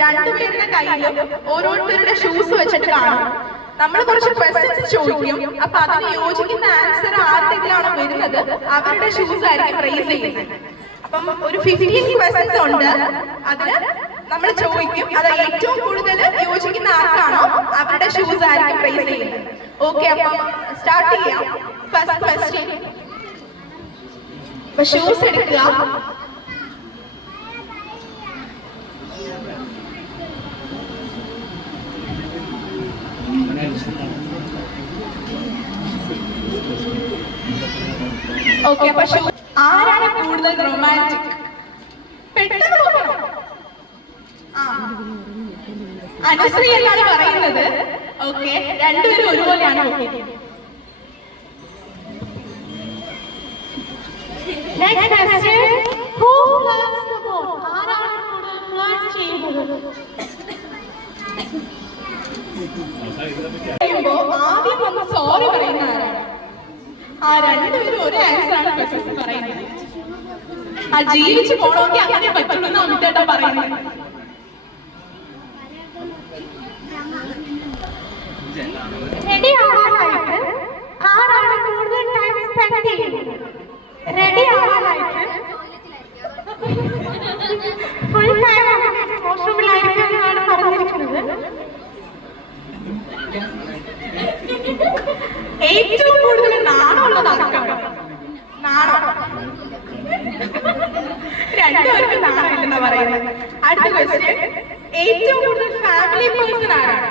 രണ്ടുപേരുടെ കയ്യിലും ഓരോരുത്തരുടെ ഷൂസ് വെച്ചിട്ട് കാണും. നമ്മൾ കുറച്ച് ക്വസ്റ്റ്യൻസ് ചോദിക്കും. അപ്പൊ അതിന് യോജിക്കുന്ന ആൻസർ ആരുടെ ഇതിലാണോ വരുന്നത് അവരുടെ ഷൂസ് ആയിരിക്കും റേസ് ചെയ്യുന്നത്. അപ്പം ഒരു 15 ക്വസ്റ്റ്യൻസ് ഉണ്ട്. അതിന് നമ്മൾ ചോദിക്കും, അത് ഏറ്റവും കൂടുതൽ യോജിക്കുന്ന ആർക്കാണോ അവരുടെ ഷൂസ് ആയിരിക്കും റേസ് ചെയ്യുന്നത്. ഓക്കെ, അപ്പം സ്റ്റാർട്ട് ചെയ്യാം. First question. അപ്പൊ ഷൂസ് എടുക്കുക. ഓക്കെ, അപ്പൊ ആരാണ് കൂടുതൽ റൊമാൻറ്റിക്? പെട്ടെന്ന് നോക്കണം. അനുശ്രീ എന്നാണ് പറയുന്നത്. ഓക്കെ, രണ്ടുപേരും ഒരുപോലെയാണ്. ആദ്യം വന്ന് സോറി പറയുന്ന ആരാണ്? ആ രണ്ടുപേരും ഒരേ ആൻസർ ആണ് പറയുന്നത്. ആ ജീവിച്ചു പോണമെങ്കിൽ അങ്ങനെ പറ്റുമെന്ന് അമിതേട്ടാ പറയുന്നത്. റെഡി ആവാനായിട്ട് ആരാണ് കൂടുതൽ ടൈം സ്പെൻഡ് ചെയ്യുന്നത്? റെഡി ആവാനായിട്ട് ഫുൾ ടൈം വാഷ്റൂമിലായിരിക്കും എന്നാണ് പറഞ്ഞിരിക്കുന്നത്. ഏറ്റവും കൂടുതൽ നാണമുള്ളത് ആർക്കാണ്? നാണം. രണ്ടുപേർക്ക് നാണമില്ലെന്നാ പറയുന്നത്. അടുത്ത ക്വസ്റ്റ്യൻ. ഏറ്റവും കൂടുതൽ ഫാമിലി പേഴ്സൺ ആരാണ്?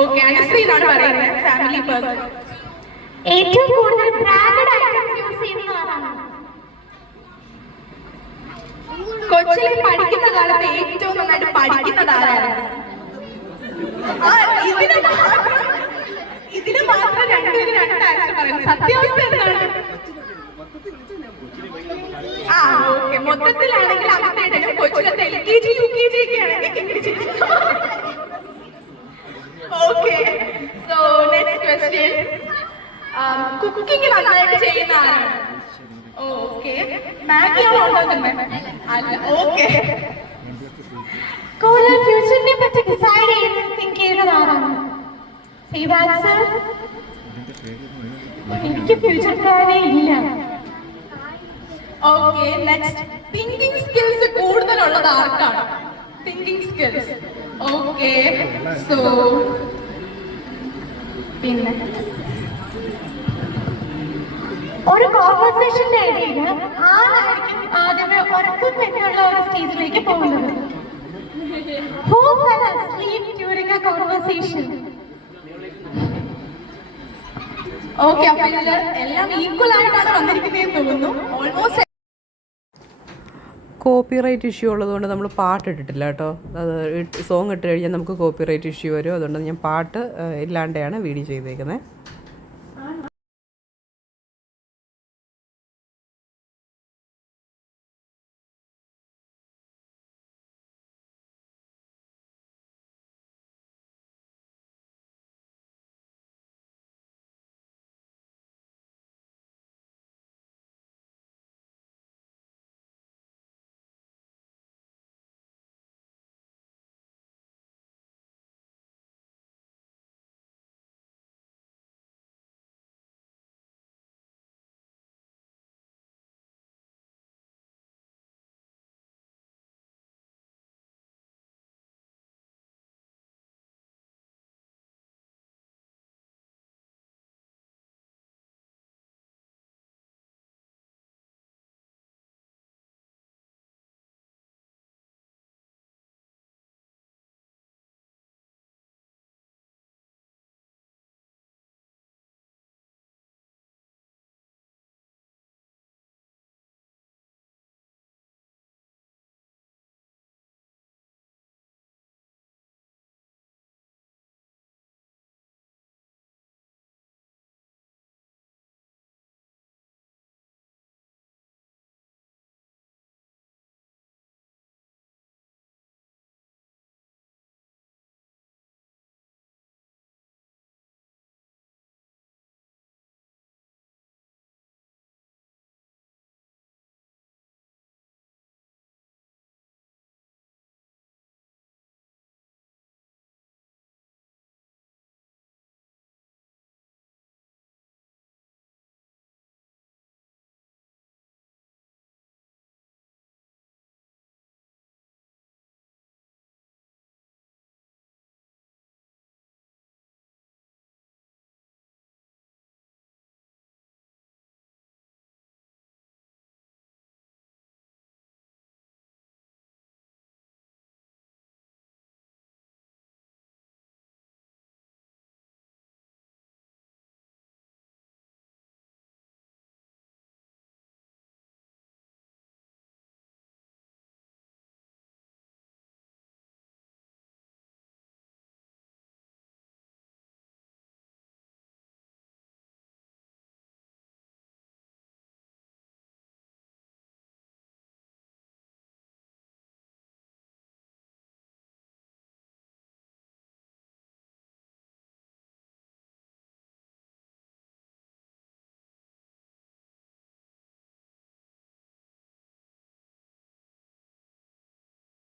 ഓക്കെ, അനുശ്രീ എന്നാണ് പറയുന്നത്. Family person. ഏറ്റവും കൂടുതൽ ബ്രാൻഡഡ് ഐറ്റംസ് യൂസ് ചെയ്യുന്ന ആരാണ്? കൊച്ചിയിൽ പഠിക്കുന്ന കാലത്ത് ഏറ്റവും നന്നായിട്ട് പഠിക്കുന്നത് ആരാണ്? ഇതിന് മാത്രം രണ്ടുപേരും രണ്ട് ആൻസർ പറയുന്നത്. സത്യാവസ്ഥ എന്താണ്? ആ ഓക്കെ, മൊത്തത്തിലാണെങ്കിൽ അമ്മത്തേടലും കൊച്ചിലത്തെ LKG UKG ഒക്കെ ആണെങ്കിൽ. Okay, so next question. Cooking നന്നായിട്ട് ചെയ്യുന്ന ആരാണ്? ഓക്കെ, മാഗിയാണോ ഉണ്ടാക്കുന്നത്? അല്ല. ഓക്കെ, കൂടുതൽ ഫ്യൂച്ചറിനെ പറ്റി ഡിസൈഡ് ചെയ്ത് തിങ്ക് ചെയ്യുന്നത് ആരാണ്? എനിക്ക് ഫ്യൂച്ചർ പ്ലാനേ ഇല്ല. Okay, next. തിങ്കിങ് സ്കിൽസ് കൂടുതലുള്ളത് ആർക്കാണ്? Thinking skills. ഓക്കെ, സോ പിന്നെ ഒരു കോൺവെർസേഷന്റെ ഇടയിൽ ആരായിരിക്കും ആദ്യമേ ഉറക്കം തന്നെയുള്ള ഒരു സ്റ്റേജിലേക്ക് പോകുന്നത്? Who fell asleep during a conversation? Okay, അപ്പൊ ഇതില് എല്ലാം ഈക്വൽ ആയിട്ടാണ് വന്നിരിക്കുന്നതെന്ന് തോന്നുന്നു. ഓൾമോസ്റ്റ്. കോപ്പിറൈറ്റ് ഇഷ്യൂ ഉള്ളതുകൊണ്ട് നമ്മൾ പാട്ട് ഇട്ടിട്ടില്ല കേട്ടോ. അത് സോങ് ഇട്ട് കഴിഞ്ഞാൽ നമുക്ക് കോപ്പിറൈറ്റ് ഇഷ്യൂ വരും. അതുകൊണ്ട് ഞാൻ പാട്ട് ഇല്ലാണ്ടാണ് വീഡിയോ ചെയ്തേക്കുന്നത്.